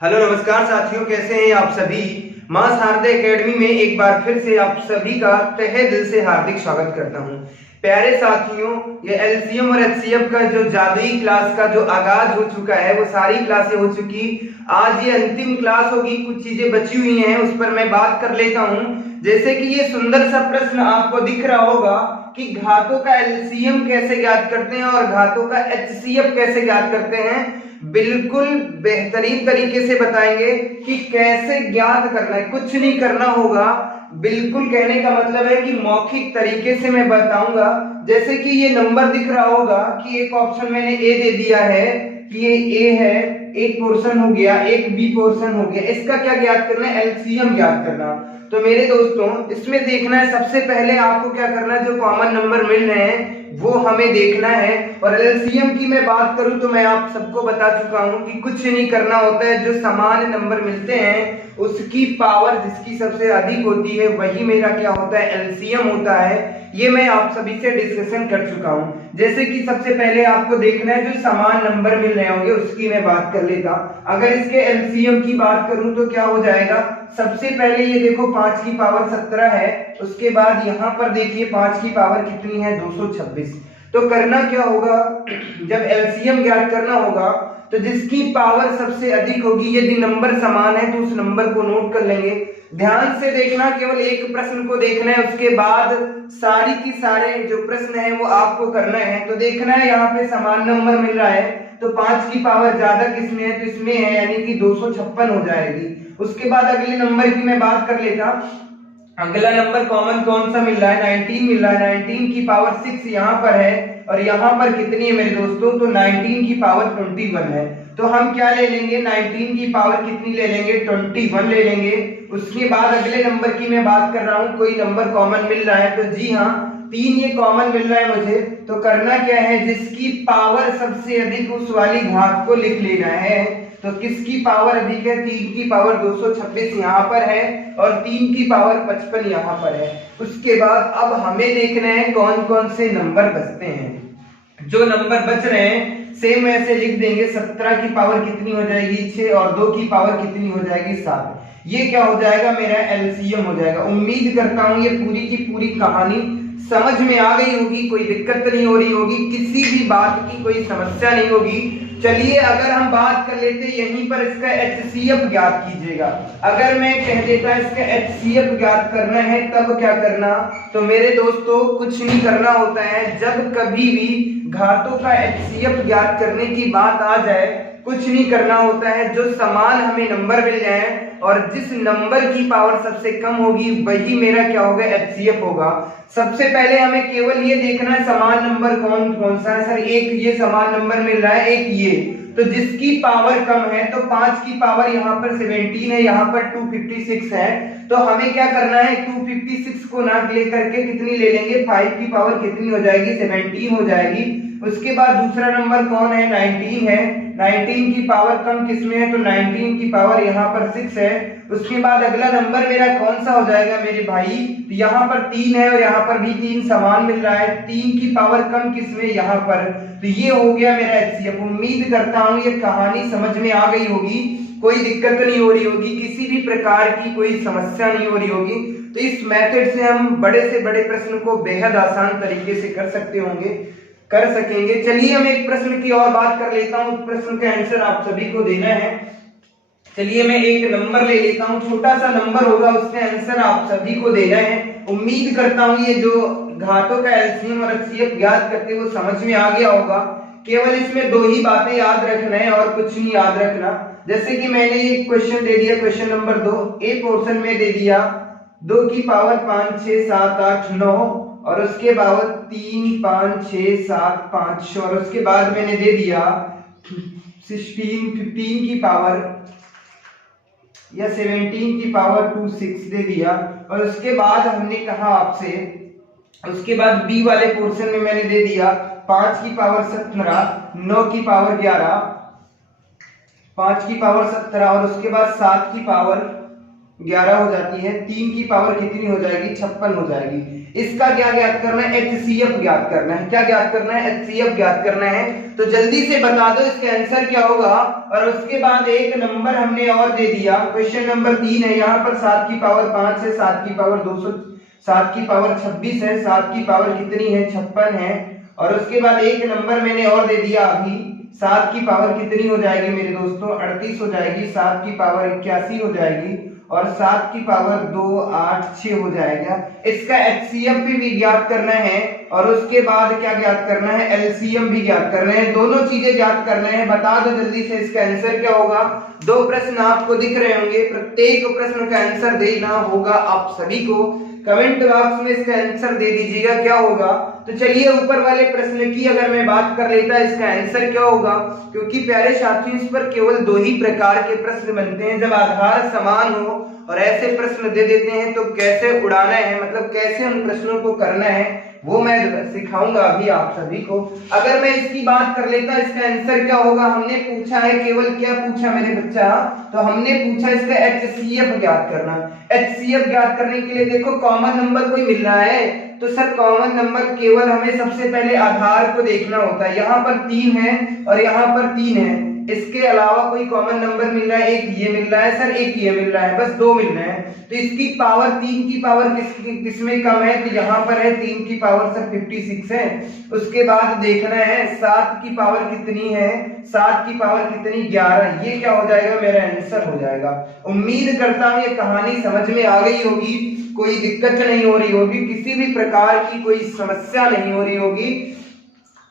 Hello नमस्कार साथियों, कैसे हैं आप सभी। मां शारदा एकेडमी में एक बार फिर से आप सभी का तहे दिल से हार्दिक स्वागत करता हूं। प्यारे साथियों, ये एलसीएम और एचसीएफ का जो जादुई क्लास का जो आगाज हो चुका है, वो सारी क्लासें हो चुकी। आज ये अंतिम क्लास होगी, कुछ चीजें बची हुई हैं, उस पर मैं बात कर लेता हूं। जैसे कि ये सुंदर सा प्रश्न आपको दिख रहा होगा कि घातों का एलसीएम कैसे ज्ञात करते हैं और घातों का एचसीएफ कैसे ज्ञात करते हैं। बिल्कुल बेहतरीन तरीके से बताएंगे कि कैसे ज्ञात करना है, कुछ नहीं करना होगा। बिल्कुल कहने का मतलब है कि मौखिक तरीके से मैं बताऊंगा। जैसे कि ये नंबर दिख रहा होगा कि एक ऑप्शन मैंने ए दे दिया है कि ये ए है, एक पोर्शन हो गया, एक बी पोर्शन हो गया। इसका क्या ज्ञात करना है? एलसीएम ज्ञात करना। तो मेरे दोस्तों, इसमें देखना है सबसे पहले आपको क्या करना है, जो कॉमन नंबर मिल रहे हैं वो हमें देखना है। और एलसीएम की मैं बात करूं तो मैं आप सबको बता चुका हूं कि कुछ नहीं करना होता है। जो समान नंबर मिलते हैं उसकी पावर जिसकी सबसे अधिक होती है वही मेरा क्या होता है, एलसीएम होता है। ये मैं आप सभी से डिस्कशन कर चुका हूं। जैसे कि सबसे पहले आपको देखना है जो समान नंबर मिल रहे होंगे उसकी मैं बात कर लेता। अगर इसके एलसीएम की बात करूं तो क्या हो जाएगा, सबसे पहले ये देखो 5 की पावर 17 है, उसके बाद यहां पर देखिए 5 की पावर कितनी है, 226। तो करना क्या होगा, जब एलसीएम ज्ञात करना होगा तो जिसकी पावर सबसे अधिक होगी, यदि नंबर समान है तो उस नंबर को नोट कर लेंगे। ध्यान से देखना, केवल एक प्रश्न को देखना है, उसके बाद सारी की सारे जो प्रश्न है वो आपको करना है। तो देखना है यहाँ पे समान नंबर मिल रहा है तो 5 की पावर ज्यादा किसमें है, तो इसमें है, यानी कि 256 हो जाएगी। उसके बाद अगले नंबर की मैं बात कर लेता। अगला नंबर कॉमन कौन सा मिल रहा है, 19 मिल रहा है। 19 की पावर 6 यहाँ पर है और यहाँ पर कितनी है मेरे दोस्तों, तो 19 की पावर 21 है। तो हम क्या ले लेंगे, 19 की पावर कितनी ले लेंगे, 21 ले लेंगे। उसके बाद अगले नंबर की मैं बात कर रहा हूँ, कोई नंबर कॉमन मिल रहा है, तो जी हाँ 3 ये कॉमन मिल रहा है मुझे। तो करना क्या है, जिसकी पावर सबसे अधिक उस वाली घात को लिख लेना है। तो किसकी पावर अधिक है, 3 की पावर 226 यहाँ पर है और 3 की पावर 55 यहाँ पर है। उसके बाद अब हमें देखना है कौन कौन से नंबर बचते हैं। जो नंबर बच रहे हैं सेम ऐसे लिख देंगे। 17 की पावर कितनी हो जाएगी, 6, और 2 की पावर कितनी हो जाएगी, 7। ये क्या हो जाएगा, मेरा एलसीएम हो जाएगा। उम्मीद करता हूं ये पूरी की पूरी कहानी समझ में आ गई होगी, कोई दिक्कत नहीं हो रही होगी, किसी भी बात की कोई समस्या नहीं होगी। चलिए अगर हम बात कर लेते यहीं पर इसका एचसीएफ ज्ञात कीजिएगा। अगर मैं कह देता इसका एचसीएफ ज्ञात करना है तब क्या करना, तो मेरे दोस्तों कुछ नहीं करना होता है। जब कभी भी घातों का एचसीएफ ज्ञात करने की बात आ जाए, कुछ नहीं करना होता है। जो समान हमें नंबर मिल जाए और जिस नंबर की पावर सबसे कम होगी वही मेरा क्या होगा, एचसीएफ होगा। सबसे पहले हमें केवल ये देखना है समान नंबर कौन कौन सा है। सर एक ये समान नंबर मिल रहा है, एक ये। तो जिसकी पावर कम है, तो 5 की पावर यहाँ पर 17 है, यहाँ पर 256 है। तो हमें क्या करना है, 256 को ना लेकर के कितनी ले लेंगे, 5 की पावर कितनी हो जाएगी, 17 हो जाएगी। उसके बाद दूसरा नंबर कौन है, 19 है। 19 की पावर कम किसमें है, तो 19 की पावर यहाँ पर 6 है। उसके बाद अगला नंबर मेरा कौन सा हो जाएगा मेरे भाई, तो यहाँ पर 3 है और यहाँ पर भी 3 समान मिल रहा है। 3 की पावर कम किसमें, यहाँ पर। तो ये हो गया मेरा एचसीएफ। उम्मीद करता हूँ ये कहानी समझ में आ गई होगी, कोई दिक्कत नहीं हो रही होगी, किसी भी प्रकार की कोई समस्या नहीं हो रही होगी। तो इस मेथड से हम बड़े से बड़े प्रश्न को बेहद आसान तरीके से कर सकते होंगे, कर सकेंगे। चलिए हम एक प्रश्न की और बात कर लेता हूं, प्रश्न का आंसर आप सभी को देना है। चलिए मैं एक नंबर ले लेता हूं, छोटा सा नंबर होगा, उसका आंसर आप सभी को देना है। उम्मीद करता हूं ये जो घातों का एलसीएम और एचसीएफ ज्ञात करते वो समझ में आ गया होगा। केवल इसमें दो ही बातें याद रखना है और कुछ नहीं याद रखना। जैसे कि मैंने ये क्वेश्चन दे दिया, क्वेश्चन नंबर 2 ए पोर्शन में दे दिया 2 की पावर 5 6 7 8 9 और उसके बाद 3 5 6 7 5 और उसके बाद मैंने दे दिया 16 15 की पावर या 17 की पावर 2 6 दे दिया। और उसके बाद हमने कहा आपसे, उसके बाद बी वाले पोर्शन में मैंने दे दिया 5 की पावर 17 9 की पावर 11, 5 की पावर 17 और उसके बाद 7 की पावर 11 हो जाती है। 3 की पावर कितनी हो जाएगी, 56 हो जाएगी। इसका क्या ज्ञात करना है, HCF ज्ञात करना है। क्या ज्ञात करना है, HCF ज्ञात करना है। तो जल्दी से बता दो इसका आंसर क्या होगा। और उसके बाद एक नंबर हमने और दे दिया, क्वेश्चन नंबर 3 है। यहाँ पर 7 की पावर 5 है, 7 की पावर 200, 7 की पावर 26 है, 7 की पावर कितनी है, 56 है। और उसके बाद एक नंबर मैंने और दे दिया अभी, 7 की पावर कितनी हो जाएगी मेरे दोस्तों, 38 हो जाएगी। 7 की पावर 81 हो जाएगी और 7 की पावर 2 8 6 हो जाएगा। इसका HCF भी ज्ञात करना है और उसके बाद क्या ज्ञात करना है, LCM भी ज्ञात करना है। दोनों चीजें ज्ञात करना है। बता दो जल्दी से इसका आंसर क्या होगा। 2 प्रश्न आपको दिख रहे होंगे, प्रत्येक प्रश्न का आंसर देना होगा आप सभी को। कमेंट बॉक्स में इसका आंसर दे दीजिएगा क्या होगा। तो चलिए ऊपर वाले प्रश्न की अगर मैं बात कर लेता इसका आंसर क्या होगा, क्योंकि प्यारे साथियों इस पर केवल 2 ही प्रकार के प्रश्न बनते हैं, जब आधार समान हो और ऐसे प्रश्न दे देते हैं तो कैसे उड़ाना है, मतलब कैसे उन प्रश्नों को करना है, वो मैं सिखाऊंगा अभी आप सभी को। अगर मैं इसकी बात कर लेता इसका आंसर क्या होगा। हमने पूछा है केवल, क्या पूछा मेरे बच्चा, तो हमने पूछा इसका HCF ज्ञात करना। HCF ज्ञात करने के लिए देखो कॉमन नंबर कोई मिल रहा है, तो सर कॉमन नंबर केवल हमें सबसे पहले आधार को देखना होता है। यहाँ पर 3 है और यहाँ पर 3 है, इसके अलावा कोई कॉमन नंबर मिल रहा है, एक ये मिल रहा है सर, एक ये मिल रहा है, बस 2 मिल रहे हैं। तो इसकी पावर 3 की पावर किसमें कम है, तो यहाँ पर है 3 की पावर सर 56 है। उसके बाद देखना है 7 की पावर कितनी है, 7 की पावर कितनी, 11। ये क्या हो जाएगा, मेरा आंसर हो जाएगा। उम्मीद करता हूँ ये कहानी समझ में आ गई होगी, कोई दिक्कत नहीं हो रही होगी, किसी भी प्रकार की कोई समस्या नहीं हो रही होगी।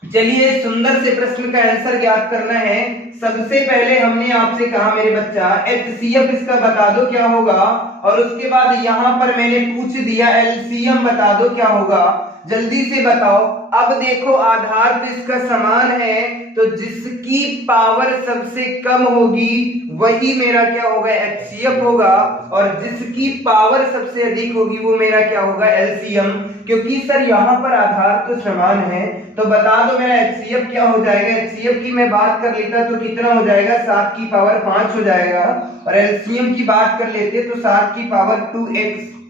चलिए सुंदर से प्रश्न का आंसर ज्ञात करना है। सबसे पहले हमने आपसे कहा मेरे बच्चा HCF इसका बता दो क्या होगा, और उसके बाद यहाँ पर मैंने पूछ दिया LCM बता दो क्या होगा। जल्दी से बताओ। अब देखो आधार तो इसका समान है, तो जिसकी पावर सबसे कम होगी वही मेरा क्या होगा, HCF होगा, और जिसकी पावर सबसे अधिक होगी वो मेरा क्या होगा, LCM। क्योंकि सर यहाँ पर आधार तो समान है, तो बता दो मेरा HCF क्या हो जाएगा। HCF की मैं बात कर लेता तो कितना हो जाएगा, 7 की पावर 5 हो जाएगा, और LCM की बात कर लेते तो 7 की पावर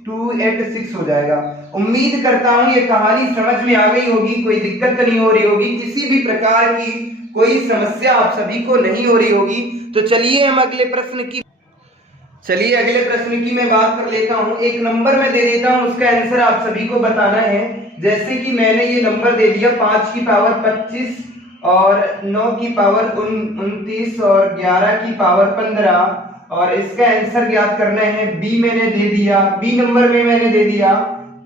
286 हो जाएगा। उम्मीद करता हूं ये कहानी समझ में आ गई होगी, कोई दिक्कत नहीं हो रही होगी, किसी भी प्रकार की कोई समस्या आप सभी को नहीं हो रही होगी। तो चलिए हम अगले प्रश्न की मैं बात कर लेता हूं। एक नंबर मैं दे देता हूं, उसका आंसर आप सभी को बताना है। जैसे कि मैंने ये नंबर दे दिया 5 की पावर 25 और 9 की पावर 29 और 11 की पावर 15, और इसका आंसर ज्ञात करना है। बी मैंने दे दिया, बी नंबर में मैंने दे दिया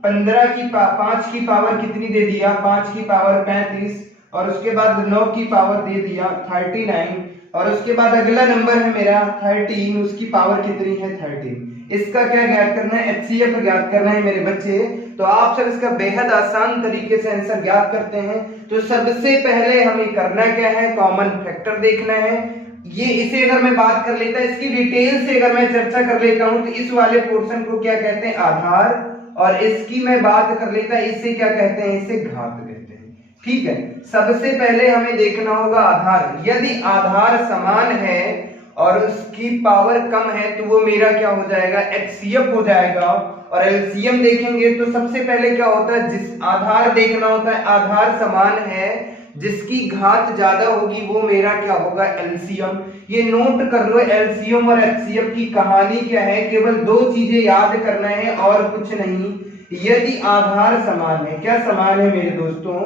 5 की पावर कितनी दे दिया, 5 की पावर 35, और उसके बाद 9 की पावर दे दिया 39, और उसके बाद अगला नंबर है मेरा 13, उसकी पावर कितनी है 13। इसका क्या ज्ञात करना है, HCF ज्ञात करना है मेरे बच्चे। तो आप सब इसका बेहद आसान तरीके से आंसर ज्ञात करते हैं। तो सबसे पहले हमें करना क्या है, कॉमन फैक्टर देखना है। ये इसे अगर मैं बात कर लेता, इसकी डिटेल से अगर मैं चर्चा कर लेता हूं तो इस वाले पोर्शन को क्या कहते हैं, आधार, और इसकी मैं बात कर लेता इसे क्या कहते हैं, इसे घात कहते हैं। ठीक है, सबसे पहले हमें देखना होगा आधार। यदि आधार समान है और उसकी पावर कम है तो वो मेरा क्या हो जाएगा, HCF हो जाएगा। और LCM देखेंगे तो सबसे पहले क्या होता है, जिस आधार देखना होता है, आधार समान है, जिसकी घात ज्यादा होगी वो मेरा क्या होगा, LCM। ये नोट कर लो, LCM और HCF की कहानी क्या है, केवल 2 चीजें याद करना है और कुछ नहीं। यदि आधार समान है, क्या समान है मेरे दोस्तों,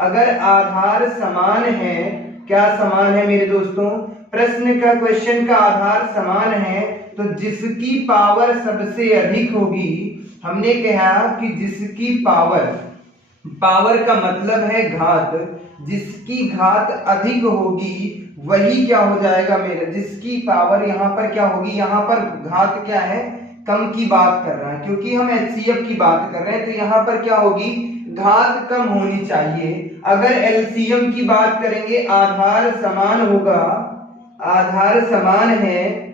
अगर आधार समान है, क्या समान है मेरे दोस्तों, प्रश्न का क्वेश्चन का आधार समान है, तो जिसकी पावर सबसे अधिक होगी, हमने कहा कि जिसकी पावर का मतलब है घात, जिसकी घात अधिक होगी वही क्या हो जाएगा मेरा, जिसकी पावर यहाँ पर क्या होगी, यहाँ पर घात क्या है, कम की बात कर रहा है, क्योंकि हम HCF की बात कर रहे हैं, तो यहाँ पर क्या होगी, घात कम होनी चाहिए। अगर LCM की बात करेंगे, आधार समान होगा, आधार समान है,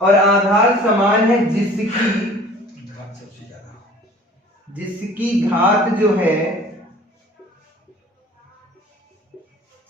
और आधार समान है जिसकी घात जो है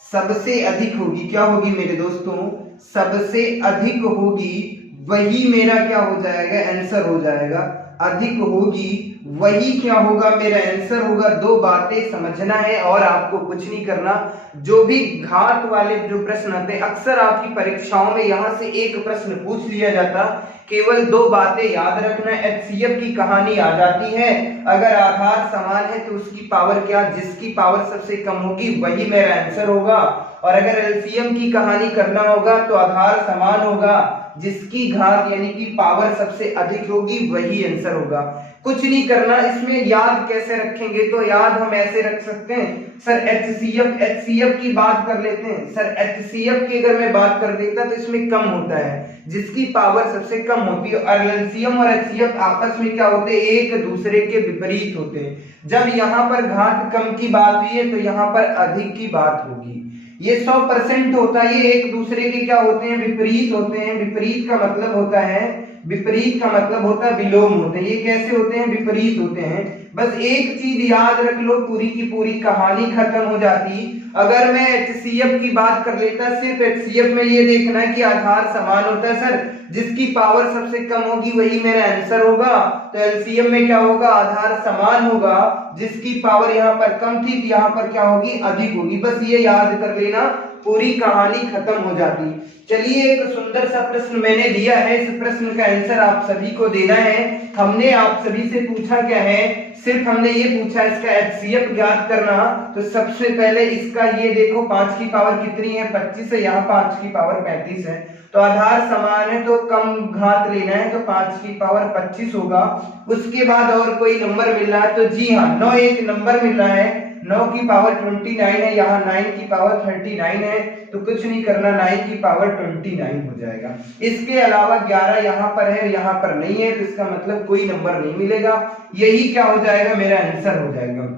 सबसे अधिक होगी, क्या होगी मेरे दोस्तों, सबसे अधिक होगी, वही मेरा क्या हो जाएगा, आंसर हो जाएगा। अधिक होगी वही क्या होगा, मेरा आंसर होगा। दो बातें समझना है और आपको कुछ नहीं करना। जो भी घात वाले जो प्रश्न आते हैं अक्सर आपकी परीक्षाओं में यहां से एक प्रश्न पूछ लिया जाता, केवल दो बातें याद रखना। एचसीएफ की कहानी आ जाती है, अगर आधार समान है तो उसकी पावर क्या, जिसकी पावर सबसे कम होगी वही मेरा आंसर होगा। और अगर एलसीएम की कहानी करना होगा तो आधार समान होगा, जिसकी घात यानी कि पावर सबसे अधिक होगी वही आंसर होगा। कुछ नहीं करना। इसमें याद कैसे रखेंगे, तो याद हम ऐसे रख सकते हैं, सर एचसीएफ की बात कर लेते हैं। सर एचसीएफ की अगर मैं बात कर देता तो इसमें कम होता है, जिसकी पावर सबसे कम होती है। और एलसीएम और एचसीएफ आपस में क्या होते हैं, एक दूसरे के विपरीत होते हैं। जब यहाँ पर घात कम की बात हुई है तो यहाँ पर अधिक की बात होगी। ये 100% होता है, ये एक दूसरे के क्या होते हैं, विपरीत होते हैं। विपरीत का मतलब होता है, विपरीत का मतलब होता है विलोम होते हैं। ये कैसे होते हैं, विपरीत होते हैं। बस एक चीज याद रख लो, पूरी की पूरी कहानी खत्म हो जाती। अगर मैं एचसीएफ की बात कर लेता, सिर्फ एचसीएफ में ये देखना है कि आधार समान होता है सर, जिसकी पावर सबसे कम होगी वही मेरा आंसर होगा। तो एलसीएम में क्या होगा, आधार समान होगा, जिसकी पावर यहाँ पर कम थी तो यहाँ पर क्या होगी, अधिक होगी। बस ये याद कर लेना, पूरी कहानी खत्म हो जाती। चलिए एक सुंदर सा प्रश्न मैंने दिया है, इस प्रश्न का आंसर आप सभी को देना है। हमने आप सभी से पूछा क्या है, सिर्फ हमने ये पूछा इसका एचसीएफ ज्ञात करना। तो सबसे पहले इसका ये देखो 5 की पावर कितनी है, 25 है, यहाँ 5 की पावर 35 है। तो आधार समान है तो कम घात लेना है, तो 5 की पावर 25 होगा। उसके बाद और कोई नंबर मिल रहा है तो जी हाँ 9 एक नंबर मिल रहा है, 9 की पावर 29 है, यहाँ 9 की पावर 39 है। तो कुछ नहीं करना, 9 की पावर 29 हो जाएगा। इसके अलावा 11 यहाँ पर है, यहाँ पर नहीं है, तो इसका मतलब कोई नंबर नहीं मिलेगा। यही क्या हो जाएगा, मेरा आंसर हो जाएगा।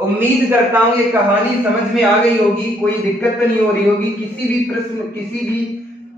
उम्मीद करता हूं ये कहानी समझ में आ गई होगी, कोई दिक्कत तो नहीं हो रही होगी, किसी भी प्रश्न किसी भी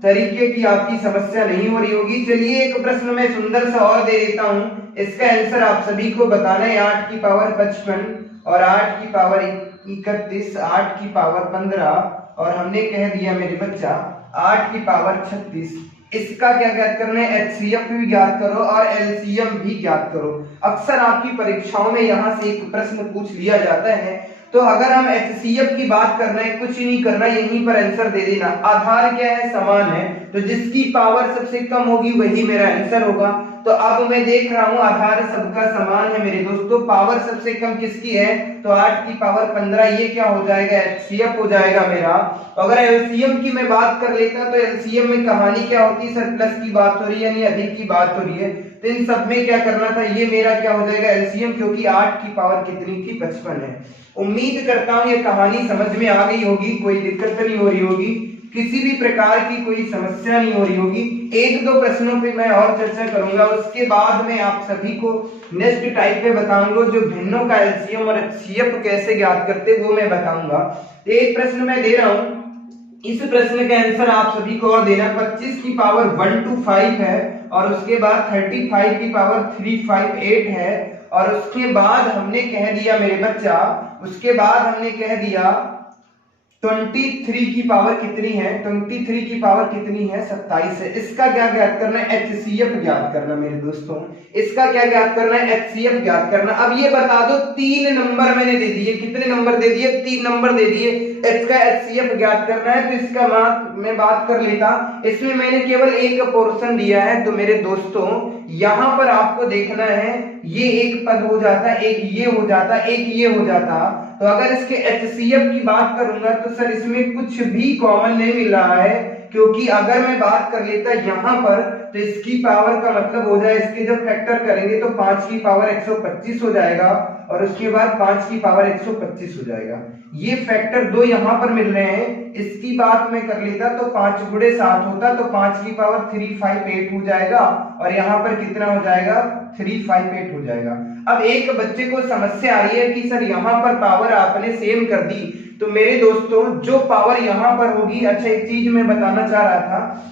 तरीके की आपकी समस्या नहीं हो रही होगी। चलिए एक प्रश्न मैं सुंदर सा और दे देता हूं, इसका आंसर आप सभी को बताना है। 8 की पावर 55 और 8 की पावर 31, 8 की पावर 15 और हमने कह दिया मेरे बच्चा 8 की पावर 36। इसका क्या ज्ञात करना है, एचसीएफ भी ज्ञात करो और एलसीएम भी ज्ञात करो। अक्सर आपकी परीक्षाओं में यहाँ से एक प्रश्न पूछ लिया जाता है। तो अगर हम एचसीएफ की बात करना है, कुछ नहीं करना, यहीं पर आंसर दे देना। आधार क्या है, समान है, तो जिसकी पावर सबसे कम होगी वही मेरा आंसर होगा। तो अब मैं देख रहा हूं आधार सबका समान है मेरे दोस्तों, पावर सबसे कम किसकी है, तो 8 की पावर 15, ये क्या हो जाएगा, एचसीएफ हो जाएगा मेरा। अगर एलसीएम की मैं बात कर लेता तो एलसीएम में कहानी क्या होती है, सर प्लस की बात हो रही है यानी अधिक की बात हो रही है, तो इन सब में क्या करना था, ये मेरा क्या हो जाएगा एलसीएम, क्योंकि 8 की पावर कितनी थी, 55 है। उम्मीद करता हूं ये कहानी समझ में आ गई होगी, कोई दिक्कत नहीं हो रही होगी, किसी भी प्रकार की कोई समस्या नहीं हो रही होगी। एक दो प्रश्नों पे मैं और चर्चा करूंगा, उसके बाद मैं आप सभी को नेक्स्ट टाइप पे बताऊंगा, जो भिन्नों का एलसीएम और एचसीएफ कैसे ज्ञात करते वो मैं बताऊंगा। एक प्रश्न मैं दे रहा हूं, इस प्रश्न का आंसर आप सभी को और देना। 25 की पावर 125 है और उसके बाद 35 की पावर 358 है और उसके बाद हमने कह दिया मेरे बच्चा, उसके बाद हमने कह दिया 23 की पावर कितनी है, 23 की पावर कितनी है, 27 है। इसका क्या ज्ञात करना है, एचसीएफ ज्ञात करना मेरे दोस्तों, इसका क्या ज्ञात करना है, एचसीएफ ज्ञात करना। अब ये बता दो 3 नंबर मैंने दे दिए, कितने नंबर दे दिए, 3 नंबर दे दिए। इसका एचसीएफ ज्ञात करना है तो इसका मैं बात कर लेता, इसमें मैंने केवल एक पोर्शन दिया है। तो मेरे दोस्तों यहां पर आपको देखना है, ये एक पद हो जाता, एक ये हो जाता, एक ये हो जाता। तो अगर इसके एचसीएफ की बात करूंगा तो सर इसमें कुछ भी कॉमन नहीं मिल रहा है, क्योंकि अगर मैं बात कर लेता यहाँ पर तो इसकी पावर का मतलब हो जाए, इसके जब फैक्टर करेंगे तो 5 की पावर 125 हो जाएगा और उसके बाद 5 की पावर 125 हो जाएगा। ये फैक्टर दो यहाँ पर मिल रहे हैं, इसकी बात मैं कर लेता तो 5 गुणे 7 होता, तो 5 की पावर 358 हो जाएगा और यहाँ पर कितना हो जाएगा, 358 हो जाएगा। अब एक बच्चे को समस्या आ रही है कि सर यहाँ पर पावर आपने सेम कर दी, तो मेरे दोस्तों जो पावर यहाँ पर होगी, अच्छा एक चीज मैं बताना चाह रहा था,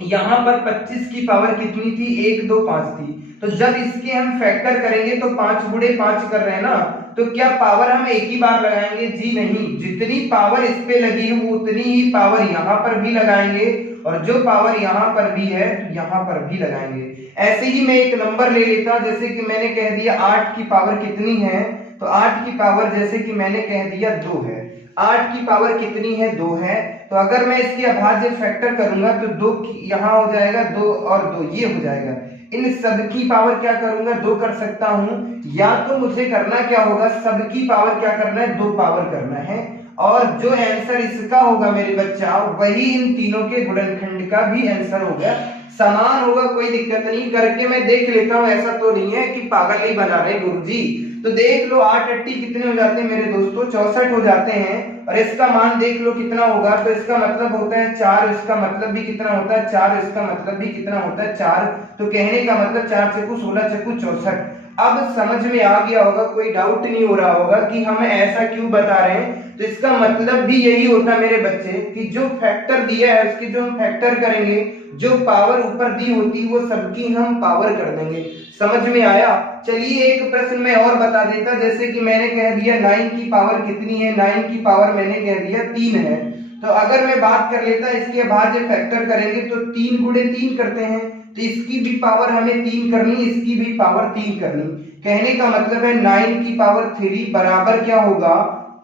यहाँ पर 25 की पावर कितनी थी, 1 2 5 थी। तो जब इसके हम फैक्टर करेंगे तो 5 गुणे 5 कर रहे हैं ना, तो क्या पावर हम एक ही बार लगाएंगे, जी नहीं, जितनी पावर इस पे लगी है वो उतनी ही पावर यहाँ पर भी लगाएंगे और जो पावर यहाँ पर भी है तो यहाँ पर भी लगाएंगे। ऐसे ही मैं एक नंबर ले लेता, जैसे कि मैंने कह दिया 8 की पावर कितनी है, तो 8 की पावर जैसे कि मैंने कह दिया 2 है। 8 की पावर कितनी है, 2 है। तो अगर मैं इसकी अभाज्य फैक्टर करूंगा तो 2 यहाँ हो जाएगा, 2 और 2 ये हो जाएगा। इन सब की पावर क्या करूंगा, 2 कर सकता हूं, या तो मुझे करना क्या होगा, सब की पावर क्या करना है, 2 पावर करना है। और जो आंसर इसका होगा मेरे बच्चा, वही इन तीनों के गुणनखंड का भी आंसर होगा, समान होगा, कोई दिक्कत नहीं। करके मैं देख लेता हूं, ऐसा तो नहीं है कि पागल ही बना रहे गुरुजी। तो देख लो 8 8 कितने हो जाते हैं मेरे दोस्तों, 64 हो जाते हैं। और इसका मान देख लो कितना होगा, तो इसका मतलब होता है 4, इसका मतलब भी कितना होता है 4, इसका मतलब भी कितना होता है 4। तो कहने का मतलब 4 चक्कू 16 चक्कू 64। अब समझ में आ गया होगा, कोई डाउट नहीं हो रहा होगा कि हम ऐसा क्यों बता रहे हैं। तो इसका मतलब भी यही होता मेरे बच्चे कि जो फैक्टर दिया है उसके जो हम फैक्टर करेंगे, जो पावर ऊपर दी होती वो सबकी हम पावर कर देंगे। समझ में आया? चलिए एक प्रश्न मैं और बता देता, जैसे कि मैंने कह दिया 9 की पावर कितनी है, 9 की पावर मैंने कह दिया 3 है। तो अगर मैं बात कर लेता इसके अभाज्य फैक्टर करेंगे तो 3 गुणे 3 करते हैं, तो इसकी भी पावर हमें 3 करनी, इसकी भी पावर 3 करनी। कहने का मतलब है 9 की पावर 3 बराबर क्या होगा,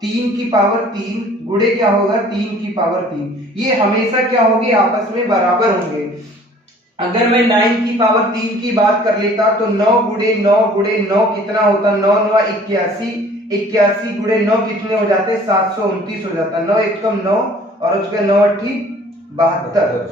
3 की पावर 3 गुणे क्या होगा, 3 की पावर 3। ये हमेशा क्या होगी, आपस में बराबर होंगे। अगर मैं 9 की पावर 3 की बात कर लेता तो 9 गुणे 9 कितना होता, 9 9 81, 81 गुणे 9 कितने हो जाते, 729 हो जाता। 9 एकम 9 और उसके 9 अट्ठी 72,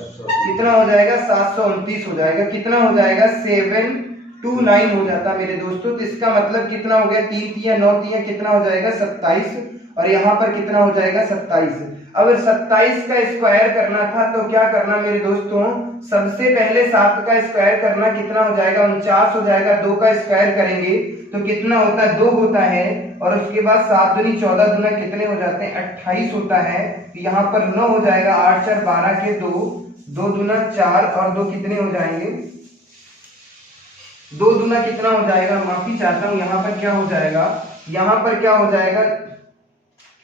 कितना हो जाएगा 729 हो जाएगा। कितना हो जाएगा 729 हो जाता मेरे दोस्तों। तो इसका मतलब कितना हो गया, 3 तिया 9 तिया कितना हो जाएगा 27, और यहाँ पर कितना हो जाएगा 27। अब 27 का स्क्वायर करना था तो क्या करना मेरे दोस्तों, सबसे पहले 7 का स्क्वायर करना, कितना हो जाएगा 49 हो जाएगा। 2 का स्क्वायर करेंगे तो कितना होता है 2 होता है, और उसके बाद 7 दूनी 14 दूना कितने हो जाते हैं 28 होता है। यहाँ पर 9 हो जाएगा, 8 4 12 के 2, 2 दूना 4 और 2 कितने हो जाएंगे, 2 दूना कितना हो जाएगा, माफी चाहता हूँ, यहाँ पर क्या हो जाएगा, यहाँ पर क्या हो जाएगा,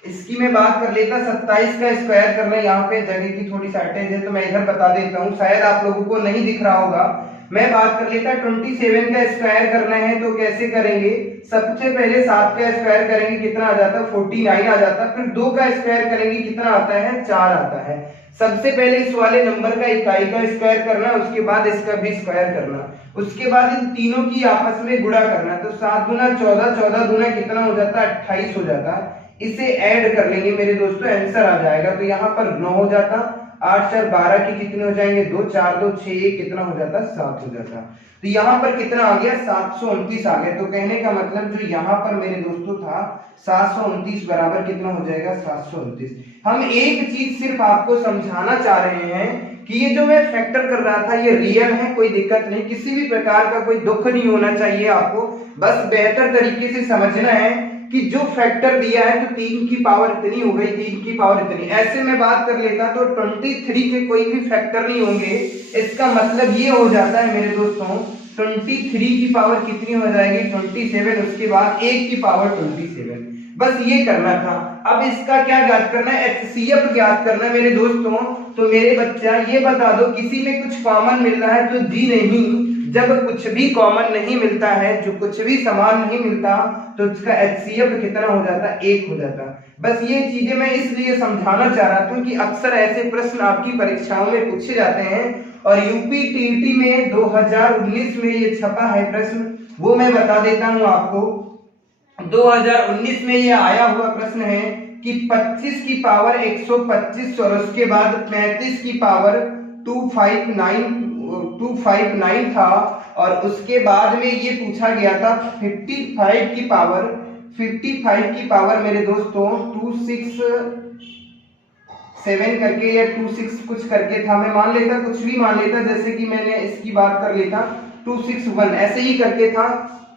इसकी मैं बात कर लेता 27 का स्क्वायर करना। यहाँ पे जगह की थोड़ी शॉर्टेज है तो मैं इधर बता देता हूँ, शायद आप लोगों को नहीं दिख रहा होगा। मैं बात कर लेता 27 का स्क्वायर करना है तो कैसे करेंगे, सबसे पहले 7 का स्क्वायर करेंगे कितना आ जाता है 49 आ जाता है। फिर 2 का स्क्वायर करेंगे कितना आता है 4 आता है। सबसे पहले इस वाले नंबर का इकाई का स्क्वायर करना, उसके बाद इसका भी स्क्वायर करना, उसके बाद इन तीनों की आपस में गुणा करना। तो 7 दूना 14, 14 दूना कितना हो जाता है 28 हो जाता है। इसे ऐड कर लेंगे मेरे दोस्तों, आंसर आ जाएगा। तो यहाँ पर 9 हो जाता, 8 4 12 के कितने हो जाएंगे 2 4 2 6 1 कितना हो जाता 7 हो जाता। तो यहाँ पर कितना आ गया 729 आ गया। तो कहने का मतलब जो यहाँ पर मेरे दोस्तों था 729 बराबर कितना हो जाएगा 729। हम एक चीज सिर्फ आपको समझाना चाह रहे हैं कि ये जो मैं फैक्टर कर रहा था ये रियल है, कोई दिक्कत नहीं, किसी भी प्रकार का कोई दुख नहीं होना चाहिए आपको। बस बेहतर तरीके से समझना है कि जो फैक्टर दिया है तो 3 की पावर इतनी हो गई, 3 की पावर इतनी। ऐसे में बात कर लेता तो 23 के कोई भी फैक्टर नहीं होंगे। इसका मतलब ये हो जाता है मेरे दोस्तों 23 की पावर कितनी हो जाएगी 27, उसके बाद 1 की पावर 27। बस ये करना था। अब इसका क्या ज्ञात करना है, एचसीएफ ज्ञात करना है मेरे दोस्तों। तो मेरे बच्चा ये बता दो, किसी में कुछ कॉमन मिल रहा है तो जी नहीं। जब कुछ भी कॉमन नहीं मिलता है, जो कुछ भी समान नहीं मिलता, तो उसका एचसीएफ कितना हो जाता 1 हो जाता। बस ये चीजें मैं इसलिए समझाना चाह रहा था कि अक्सर ऐसे प्रश्न आपकी परीक्षाओं में पूछे जाते हैं, और यूपी टीईटी में 2019 में ये छपा है प्रश्न, वो मैं बता देता हूं आपको। 2019 में ये आया हुआ प्रश्न है कि 25 की पावर 125 और उसके बाद 35 की पावर 259 था, और उसके बाद में ये पूछा गया था 55 की पावर मेरे दोस्तों 267 करके या 26 कुछ करके था। मैं मान लेता, कुछ भी मान लेता, जैसे कि मैंने इसकी बात कर लेता 261 ऐसे ही करके था,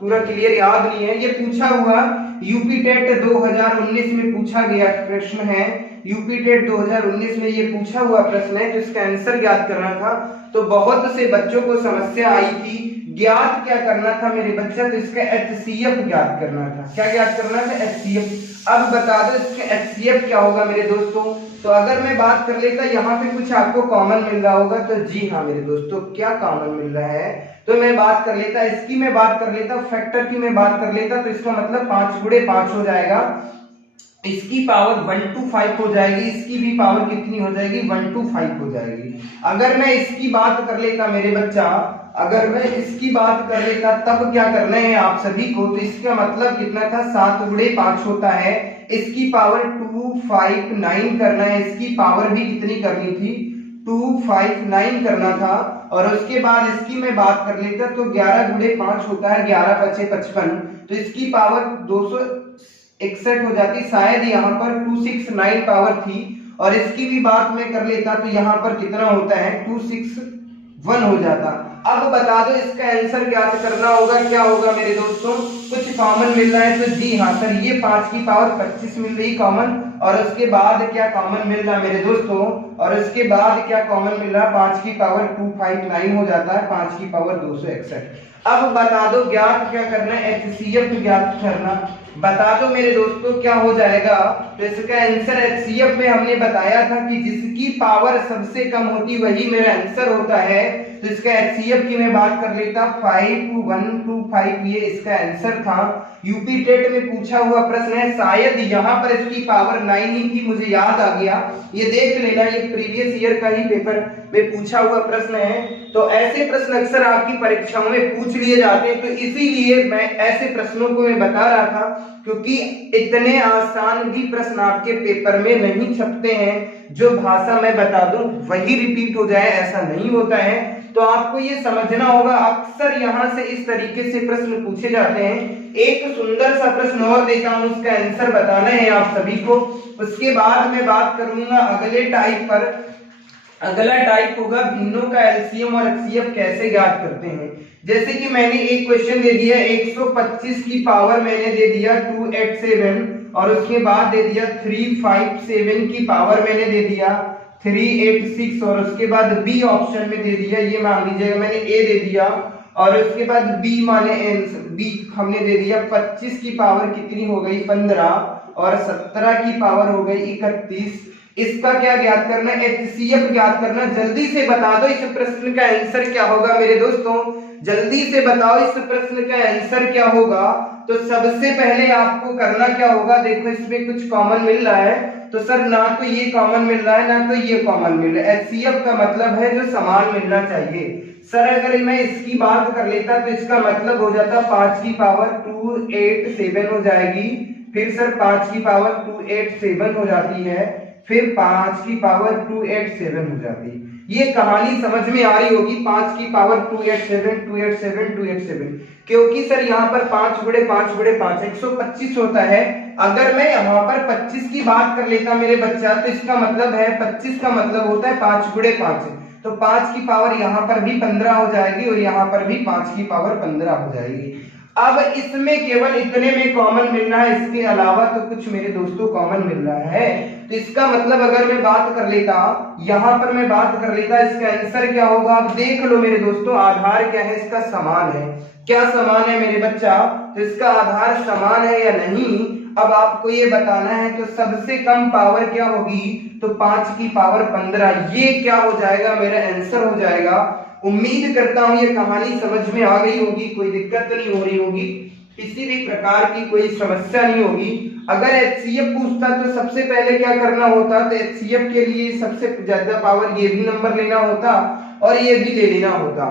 पूरा क्लियर याद नहीं है। ये पूछा हुआ यूपी टेट 2019 में पूछा गया प्रश्न है यूपी टेट 2019 में ये पूछा हुआ प्रश्न है, तो इसका आंसर ज्ञात करना था। तो बहुत से बच्चों को समस्या आई थी, ज्ञात क्या करना था मेरे बच्चा, तो इसका HCF ज्ञात करना था। क्या ज्ञात करना था? HCF। अब बता दो इसका HCF क्या होगा मेरे दोस्तों। तो अगर मैं बात कर लेता यहाँ पे कुछ आपको कॉमन मिल रहा होगा, तो जी हाँ मेरे दोस्तों, क्या कॉमन मिल रहा है, तो मैं बात कर लेता इसकी, मैं बात कर लेता फैक्टर की, मैं बात कर लेता, तो इसका मतलब 5 गुणे 5 हो जाएगा, इसकी पावर 1 to 5 हो जाएगी, इसकी भी पावर कितनी हो जाएगी? 1 to 5 हो जाएगी। अगर मैं इसकी बात कर लेता मेरे बच्चा, अगर मैं इसकी बात कर लेता, तब क्या करना है आप सभी को, तो इसका मतलब कितना था? 7 गुणे 5 होता है, इसकी पावर 259 करना है, इसकी पावर भी कितनी करनी थी? 259 करना था। और उसके बाद इसकी मैं बात कर लेता, तो 11 गुणे 5 होता है, 11 × 5 = 55, तो इसकी पावर 261 हो जाती, शायद यहाँ पर 269 पावर थी। और इसकी भी बात मैं कर लेता, तो यहाँ पर कितना होता है? 261 हो जाता। अब बता दो इसका आंसर ज्ञात करना होगा, क्या होगा मेरे दोस्तों? कुछ कॉमन मिल रहा है, तो जी हाँ सर, ये 5 की पावर 25 मिल रही कॉमन, और उसके बाद क्या कॉमन मिल रहा मेरे दोस्तों, और उसके बाद क्या कॉमन मिल रहा? 5 की पावर 259 हो जाता है, 5 की पावर 261। अब बता दो ज्ञात क्या करना है? HCF ज्ञात करना। बता दो मेरे दोस्तों क्या हो जाएगा, तो इसका आंसर HCF में हमने बताया था कि जिसकी पावर सबसे कम होती वही मेरा आंसर होता है। तो इसका HCF की मैं बात कर लेता, 5125, ये इसका आंसर था। यूपी टेट में पूछा हुआ प्रश्न है, शायद यहाँ पर इसकी पावर 9 ही थी, मुझे याद आ गया, ये देख लेना, ये प्रीवियस ईयर का ही पेपर में पूछा हुआ प्रश्न है। तो ऐसे प्रश्न अक्सर आपकी परीक्षाओं में पूछ लिए जाते हैं, तो इसीलिए मैं ऐसे प्रश्नों को मैं बता रहा था, क्योंकि इतने आसान भी प्रश्न आपके पेपर में नहीं छपते हैं। जो भाषा मैं बता दूं वही रिपीट हो जाए, ऐसा नहीं होता है। तो आपको ये समझना होगा, अक्सर यहाँ से इस तरीके से प्रश्न पूछे जाते हैं। एक सुंदर सा प्रश्न और देता हूं, उसका आंसर बताना है आप सभी को। उसके बाद मैं बात करूंगा अगले टाइप पर। अगला टाइप होगा भिन्नों का एलसीएम और एचसीएफ कैसे ज्ञात करते हैं। जैसे कि मैंने एक क्वेश्चन दे दिया, 125 की पावर मैंने दे दिया 287, और उसके बाद दे दिया 357 की पावर मैंने दे दिया 386, और उसके बाद बी ऑप्शन में दे दिया, ये मान लीजिएगा मैंने ए दे दिया, और उसके बाद बी माने बी हमने दे दिया 25 की पावर कितनी हो गई 15, और 17 की पावर हो गई 31। इसका क्या ज्ञात करना है? एचसीएफ ज्ञात करना। जल्दी से बता दो इस प्रश्न का आंसर क्या होगा मेरे दोस्तों, जल्दी से बताओ इस प्रश्न का आंसर क्या होगा। तो सबसे पहले आपको करना क्या होगा, देखो इसमें कुछ कॉमन मिल रहा है, तो सर ना तो ये कॉमन मिल रहा है ना तो ये कॉमन मिल रहा है। एचसीएफ का मतलब है जो समान मिलना चाहिए। सर अगर मैं इसकी बात कर लेता तो इसका मतलब हो जाता 5 की पावर 287 हो जाएगी, फिर सर 5 की पावर 287 हो जाती है, फिर 5 की पावर 287 हो जाती है। ये कहानी समझ में आ रही होगी, 5 की पावर 287 287 287, क्योंकि सर यहाँ पर 5 गुणे 5 गुणे 5 125 होता है। अगर मैं यहाँ पर 25 की बात कर लेता मेरे बच्चा, तो इसका मतलब है 25 का मतलब होता है 5 गुणे 5, तो 5 की पावर यहाँ पर भी 15 हो जाएगी, और यहाँ पर भी 5 की पावर 15 हो जाएगी। अब इसमें केवल इतने में कॉमन मिल रहा है, इसके अलावा तो कुछ मेरे दोस्तों कॉमन मिल रहा है। तो इसका मतलब अगर मैं बात कर लेता, यहां पर मैं बात कर लेता, इसका आंसर क्या होगा आप देख लो मेरे दोस्तों। आधार क्या है इसका? समान है। क्या समान है मेरे बच्चा? तो इसका आधार समान है या नहीं, अब आपको ये बताना है। तो सबसे कम पावर क्या होगी? तो 5 की पावर 15, ये क्या हो जाएगा मेरा आंसर हो जाएगा। उम्मीद करता हूं ये कहानी समझ में आ गई होगी, कोई दिक्कत नहीं हो रही होगी, किसी भी प्रकार की कोई समस्या नहीं होगी। अगर एचसीएफ पूछता तो सबसे पहले क्या करना होता, तो एचसीएफ के लिए सबसे ज्यादा पावर ये भी नंबर लेना होता और ये भी ले लेना होता।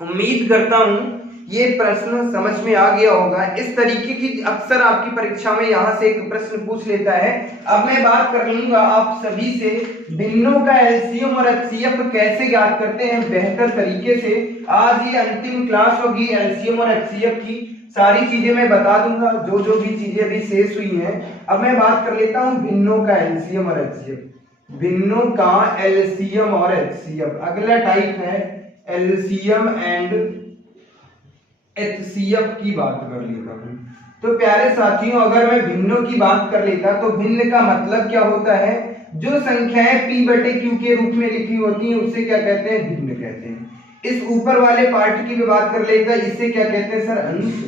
उम्मीद करता हूं ये प्रश्न समझ में आ गया होगा। इस तरीके की अक्सर आपकी परीक्षा में यहाँ से एक प्रश्न पूछ लेता है। अब मैं बात कर लूंगा आप सभी से, भिन्नों का एलसीएम और एचसीएफ कैसे ज्ञात करते हैं बेहतर तरीके से। आज ये अंतिम क्लास होगी एलसीएम और एचसीएफ की, सारी चीजें मैं बता दूंगा, जो भी चीजें अभी शेष हुई हैं। अब मैं बात कर लेता हूँ भिन्नों का एलसीएम और एचसीएफ, भिन्नों का एलसीएम और एचसीएफ। अगला टाइप है एलसीएम एंड एचसीएफ की बात कर लेता हूं। तो प्यारे साथियों, अगर मैं भिन्नों की बात कर लेता तो भिन्न का मतलब क्या होता है? जो संख्याएं p बटे q के रूप में लिखी होती हैं उसे क्या कहते हैं? भिन्न कहते हैं। इस ऊपर वाले पार्ट की भी बात कर लेता, इसे क्या कहते हैं सर? अंश।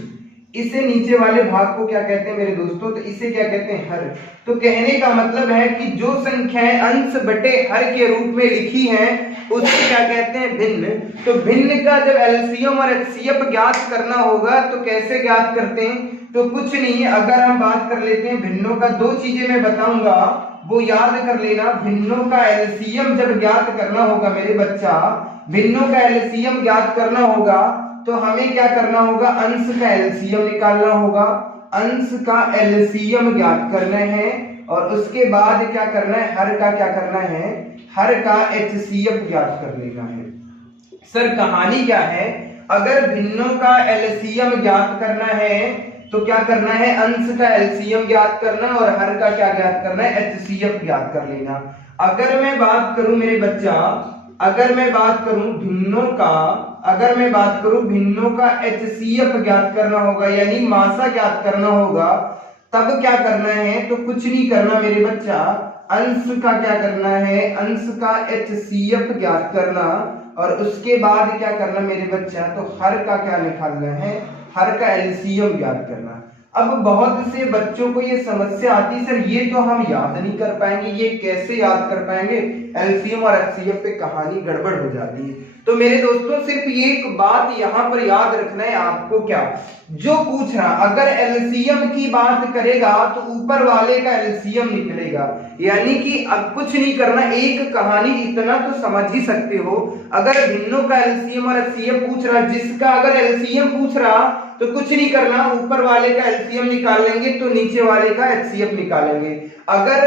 इसे नीचे वाले भाग को क्या कहते हैं मेरे दोस्तों? तो इसे क्या कहते हैं? हर। तो कहने का मतलब है कि जो संख्याएं अंश बटे हर के रूप में लिखी हैं उसे क्या कहते हैं? भिन्न। तो भिन्न का जब एलसीएम और एचसीएफ ज्ञात करना होगा तो कैसे ज्ञात करते हैं? तो कुछ नहीं है, अगर हम बात कर लेते हैं भिन्नों का, दो चीजें मैं बताऊंगा वो याद कर लेना। भिन्नों का एलसीएम जब ज्ञात करना होगा मेरे बच्चा, भिन्नों का एलसीएम ज्ञात करना होगा तो हमें क्या करना होगा? अंश का एलसीएम निकालना होगा। अंश का एलसीएम ज्ञात करना है और उसके बाद क्या करना है? हर का क्या करना है? हर का एचसीएफ ज्ञात कर लेना है। सर कहानी क्या है? अगर भिन्नों का एलसीएम ज्ञात करना है तो क्या करना है? अंश का एलसीएम ज्ञात करना और हर का क्या ज्ञात करना है? एचसीएफ ज्ञात कर लेना। अगर मैं बात करूं मेरे बच्चा, अगर मैं बात करूं भिन्नों का, अगर मैं बात करूं भिन्नों का एचसीएफ ज्ञात करना होगा यानी मासा ज्ञात करना होगा, तब क्या करना है? तो कुछ नहीं करना मेरे बच्चा, अंश का क्या करना है? अंश का एचसीएफ ज्ञात करना और उसके बाद क्या करना मेरे बच्चा? तो हर का क्या निकालना है? हर का एलसीएम ज्ञात करना। अब बहुत से बच्चों को ये समस्या आती, सर ये तो हम याद नहीं कर पाएंगे, ये कैसे याद कर पाएंगे? एलसीएम और एचसीएफ पे कहानी गड़बड़ हो जाती है। तो मेरे दोस्तों सिर्फ एक बात यहाँ पर याद रखना है आपको, क्या जो पूछ रहा, अगर एलसीएम की बात करेगा तो ऊपर वाले का एलसीएम निकलेगा, यानी कि अब कुछ नहीं करना, एक कहानी इतना तो समझ ही सकते हो। अगर भिन्नों का एलसीएम और एचसीएफ पूछ रहा, जिसका अगर एलसीएम पूछ रहा तो कुछ नहीं करना, ऊपर वाले का एलसीएम निकाल लेंगे तो नीचे वाले का एचसीएफ निकालेंगे। अगर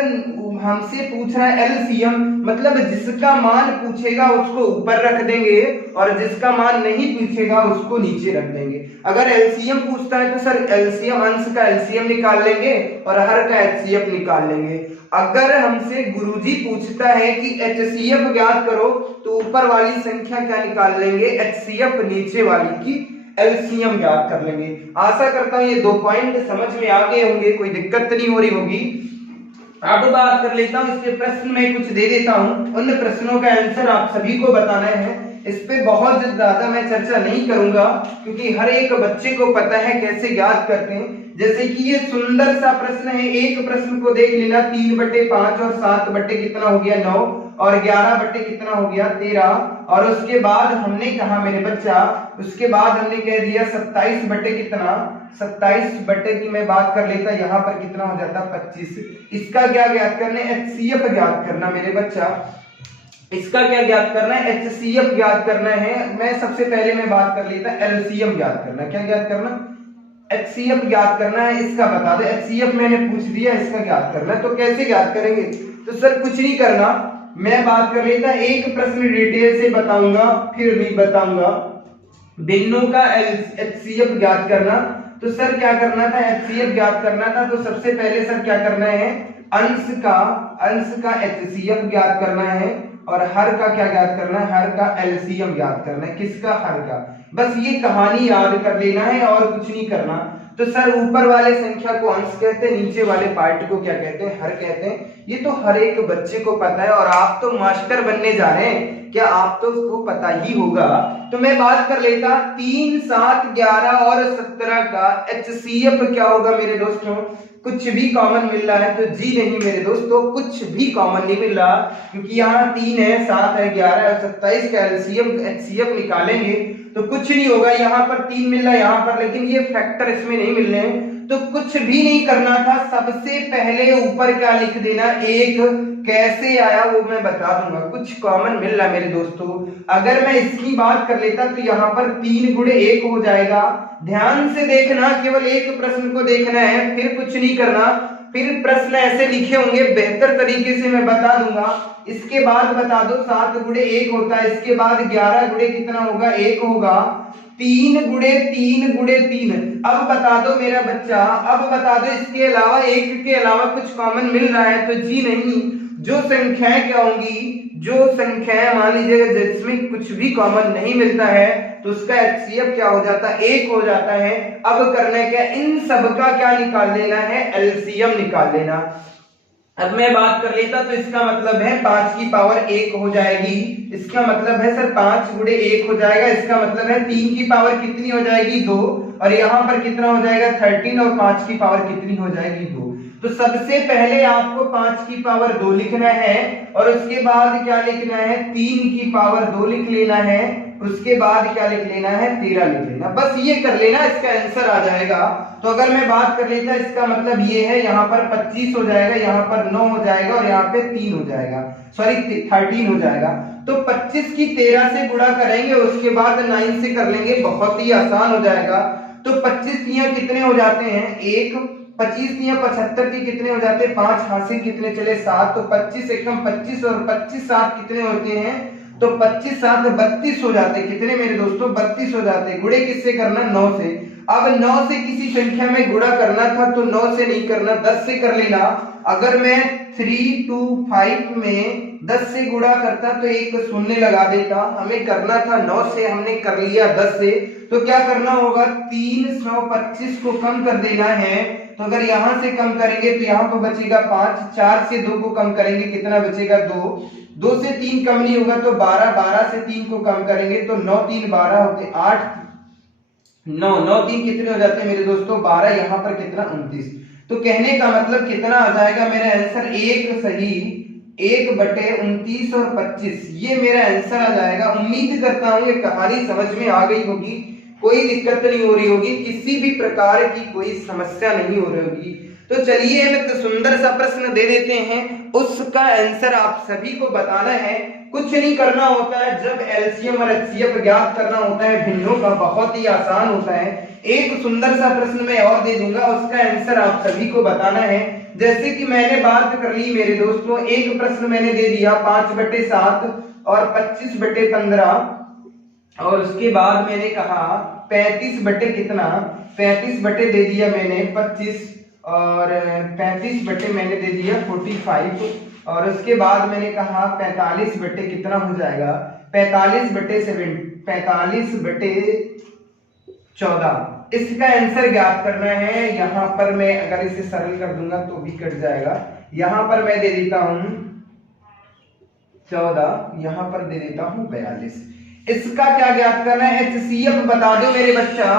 हमसे पूछ रहा है एलसीएम, मतलब जिसका मान पूछेगा उसको ऊपर रख देंगे और जिसका मान नहीं पूछेगा उसको नीचे रख देंगे। अगर एलसीएम पूछता है तो सर एलसीएम, अंश का एलसीएम निकाल लेंगे और हर का एचसीएफ निकाल लेंगे। अगर हमसे गुरुजी पूछता है कि एचसीएफ ज्ञात करो तो ऊपर वाली संख्या क्या निकाल लेंगे? एचसीएफ, नीचे वाली की एलसीएम ज्ञात कर लेंगे। आशा करता हूं ये दो पॉइंट समझ में आ गए होंगे, कोई दिक्कत नहीं हो रही होगी। अब बात कर लेता हूं, इसके प्रश्न में कुछ दे देता हूं, उन प्रश्नों का आंसर आप सभी को बताना है। इस पे बहुत ज्यादा मैं चर्चा नहीं करूंगा क्योंकि हर एक बच्चे को पता है कैसे याद करते हैं। जैसे कि ये सुंदर सा प्रश्न है, एक प्रश्न को देख लेना, 3/5 और 7 बटे कितना हो गया 9 और 11 बटे कितना हो गया 13, और उसके बाद हमने कहा मेरे बच्चा, उसके बाद हमने कह दिया 27 बटे कितना, 27 बटे की मैं बात कर लेता, यहाँ पर कितना हो जाता 25। इसका क्या ज्ञात करना है? एचसीएफ ज्ञात करना मेरे बच्चा, इसका क्या ज्ञात करना है? एचसीएफ ज्ञात करना है। मैं सबसे पहले मैं बात कर लेता एलसीएम ज्ञात करना। क्या ज्ञात करना? एचसीएफ ज्ञात करना है। इसका बता दे, एचसीएफ मैंने पूछ दिया, इसका ज्ञात करना है। तो कैसे ज्ञात करेंगे? तो सर कुछ नहीं करना, मैं बात कर लेता, एक प्रश्न डिटेल से बताऊंगा फिर भी बताऊंगा। भिन्नों का एचसीएफ ज्ञात करना, तो सर क्या करना था? एचसीएफ ज्ञात करना था। तो सबसे पहले सर क्या करना है? अंश का एचसीएफ ज्ञात करना है और हर का क्या ज्ञात करना है? हर का एलसीएम ज्ञात करना है। किसका? हर का। बस ये कहानी याद कर लेना है और कुछ नहीं करना। तो सर ऊपर वाले संख्या को अंश कहते हैं, नीचे वाले पार्ट को क्या कहते हैं? हर कहते हैं। ये तो हर एक बच्चे को पता है और आप तो मास्टर बनने जा रहे हैं, क्या आप तो उसको पता ही होगा। तो मैं बात कर लेता 3, 7, 11 और 17 का एचसीएफ क्या होगा मेरे दोस्तों? कुछ भी कॉमन मिल रहा है तो जी नहीं मेरे दोस्तों, कुछ भी कॉमन नहीं मिल रहा क्योंकि यहाँ 3 है, 7 है, 11 है, 27 का एलसीएम एचसीएफ निकालेंगे तो कुछ नहीं होगा। यहाँ पर 3 मिल रहा है यहाँ पर, लेकिन ये फैक्टर इसमें नहीं मिल रहे हैं तो कुछ भी नहीं करना था। सबसे पहले ऊपर क्या लिख देना? 1। कैसे आया वो मैं बता दूंगा, कुछ कॉमन मिल रहा है मेरे दोस्तों। अगर मैं इसकी बात कर लेता तो यहाँ पर 3 गुणे 1 हो जाएगा। ध्यान से देखना, केवल एक प्रश्न को देखना है, फिर कुछ नहीं करना। फिर प्रश्न ऐसे लिखे होंगे, बेहतर तरीके से मैं बता दूंगा। इसके बाद बता दो 7 गुणे 1 होता है, इसके बाद 11 गुणे कितना होगा? 1 होगा। 3 गुणे 3 गुणे 3। अब बता दो मेरा बच्चा, अब बता दो इसके अलावा 1 के अलावा कुछ कॉमन मिल रहा है तो जी नहीं। जो संख्याएं क्या होंगी, जो संख्याएं मान लीजिएगा जिसमें कुछ भी कॉमन नहीं मिलता है तो उसका HCF क्या हो जाता है, 1 हो जाता है। अब करना क्या, इन सब का क्या निकाल लेना है, LCM निकाल लेना। अब मैं बात कर लेता तो इसका मतलब है 5 की पावर 1 हो जाएगी, इसका मतलब है सर 5 गुणे 1 हो जाएगा, इसका मतलब है 3 की पावर कितनी हो जाएगी, 2, और यहाँ पर कितना हो जाएगा 13, और 5 की पावर कितनी हो जाएगी, 2। तो सबसे पहले आपको 5 की पावर 2 लिखना है और उसके बाद क्या लिखना है, 3 की पावर 2 लिख लेना है, उसके बाद क्या लिख लेना है, 13 लिख लेना। बस ये कर लेना, इसका आंसर आ जाएगा। तो अगर मैं बात कर लेता इसका मतलब ये है, यहाँ पर 25 हो जाएगा, यहाँ पर 9 हो जाएगा और यहाँ पे 3 हो जाएगा, सॉरी 13 हो जाएगा। तो 25 की 13 से गुणा करेंगे, उसके बाद 9 से कर लेंगे, बहुत ही आसान हो जाएगा। तो 25 तियां कितने हो जाते हैं, 1, 25 तियां 75 के कितने हो जाते हैं, 5, हाथ से कितने चले 7, तो 25 एकम 25 और 25 7 कितने होते हैं, तो 25 7 32 हो जाते, कितने मेरे दोस्तों, 32 हो जाते। गुणे किससे करना, 9 से। अब 9 से किसी संख्या में गुणा करना था तो 9 से नहीं करना, 10 से कर लेना। अगर मैं 3 2 5 में 10 से गुणा करता तो एक शून्य लगा देता, हमें करना था 9 से, हमने कर लिया 10 से। तो क्या करना होगा, 325 को कम कर देना है। तो अगर यहां से कम करेंगे तो यहाँ पर बचेगा 5, 4 से 2 को कम करेंगे, कितना बचेगा, 2, 2 से 3 कम नहीं होगा तो 12, 12 से 3 को कम करेंगे तो 9 3 12 होते 8, 9 9 3 कितने हो जाते हैं मेरे दोस्तों, 12, यहाँ पर कितना 29। तो कहने का मतलब कितना आ जाएगा मेरा आंसर, 1 सही 1/29 और 25, ये मेरा आंसर आ जाएगा। उम्मीद करता हूँ ये कहानी समझ में आ गई होगी, कोई दिक्कत नहीं हो रही होगी, किसी भी प्रकार की कोई समस्या नहीं हो रही होगी। तो चलिए हम एक सुंदर सा प्रश्न दे देते हैं, उसका आंसर आप सभी को बताना है। कुछ नहीं करना होता है, जब एलसीएम और एचसीएफ ज्ञात करना होता है भिन्नों का, बहुत ही आसान होता है। एक सुंदर सा प्रश्न मैं और दे दूंगा, उसका आंसर आप सभी को बताना है। जैसे कि मैंने बात कर ली मेरे दोस्तों, एक प्रश्न मैंने दे दिया 5/7 और 25/15, और उसके बाद मैंने कहा 35 बटे कितना, 35 बटे दे दिया मैंने 25, और 35 बटे मैंने दे दिया 45, और उसके बाद मैंने कहा 45 बटे कितना हो जाएगा, 45 बटे 14। इसका आंसर ज्ञात करना है। यहाँ पर मैं अगर इसे सरल कर दूंगा तो भी कट जाएगा। यहाँ पर मैं दे देता हूं 14, यहाँ पर दे देता हूं 42। इसका क्या ज्ञात करना है, HCF बता दो मेरे बच्चा,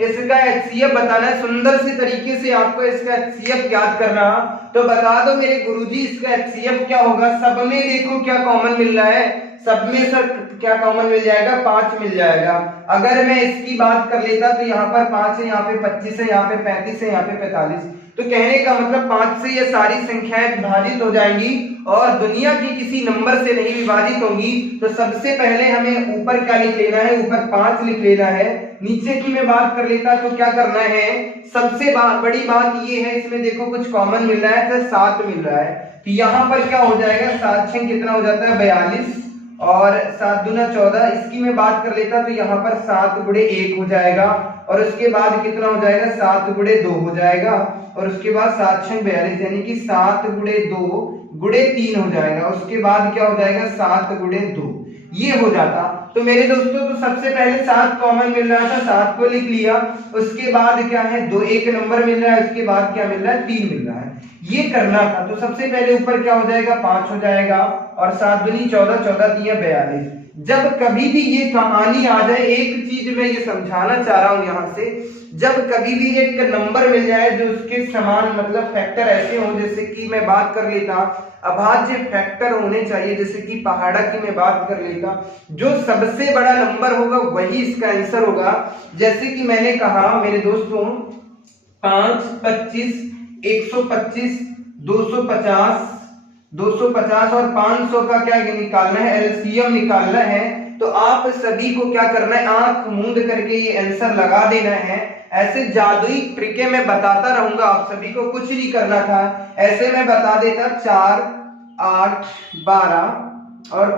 इसका HCF बताना है। सुंदर सी तरीके से आपको इसका HCF ज्ञात करना, तो बता दो मेरे गुरुजी इसका HCF क्या होगा। सब में देखो क्या कॉमन मिल रहा है, सब में सर क्या कॉमन मिल जाएगा, 5 मिल जाएगा। अगर मैं इसकी बात कर लेता तो यहाँ पर 5 है, यहाँ पे 25 है, यहाँ पे 35 है, यहाँ पे 45। तो कहने का मतलब 5 से ये सारी संख्याएं विभाजित हो जाएंगी और दुनिया के किसी नंबर से नहीं विभाजित होंगी। तो सबसे पहले हमें ऊपर क्या लिख लेना है, ऊपर 5 लिख लेना है। नीचे की मैं बात कर लेता तो क्या करना है, सबसे बड़ी बात ये है, इसमें देखो कुछ कॉमन मिल रहा है, तो 7 मिल रहा है। तो यहाँ पर क्या हो जाएगा, 7 6 कितना हो जाता है 42, और 7 दूना 14। इसकी मैं बात कर लेता तो यहाँ पर 7 गुणे 1 हो जाएगा, और उसके बाद कितना हो जाएगा, 7 गुणे 2 हो जाएगा, और उसके बाद 7 6 42, यानी कि 7 गुणे 2 गुणे 3 हो जाएगा। उसके बाद क्या हो जाएगा, 7 गुणे 2, ये हो जाता। तो मेरे दोस्तों तो सबसे पहले 7 कॉमन मिल रहा था, 7 को लिख लिया। उसके बाद क्या है, 2 एक नंबर मिल रहा है, उसके बाद क्या मिल रहा है, 3 मिल रहा है, ये करना था। तो सबसे पहले ऊपर क्या हो जाएगा, 5 हो जाएगा, और 7 दूनी 14, 14 तिया 42। जब कभी भी ये कहानी आ जाए, एक चीज मैं ये समझाना चाह रहा हूं यहां से, जब कभी भी एक नंबर मिल जाए जो उसके समान, मतलब फैक्टर ऐसे हो, जैसे कि मैं बात कर लेता अभाज्य फैक्टर होने चाहिए, जैसे कि पहाड़ा की मैं बात कर लेता, जो सबसे बड़ा नंबर होगा वही इसका आंसर होगा। जैसे कि मैंने कहा मेरे दोस्तों 5 25 125 250 250 और 500 का क्या निकालना है, एलसीएम निकालना है। तो आप सभी को क्या करना है, आंख मूंद करके ये आंसर लगा देना है। ऐसे जादुई ट्रिकें मैं बताता रहूंगा, आप सभी को कुछ नहीं करना था, ऐसे मैं बता देता 4 8 12 और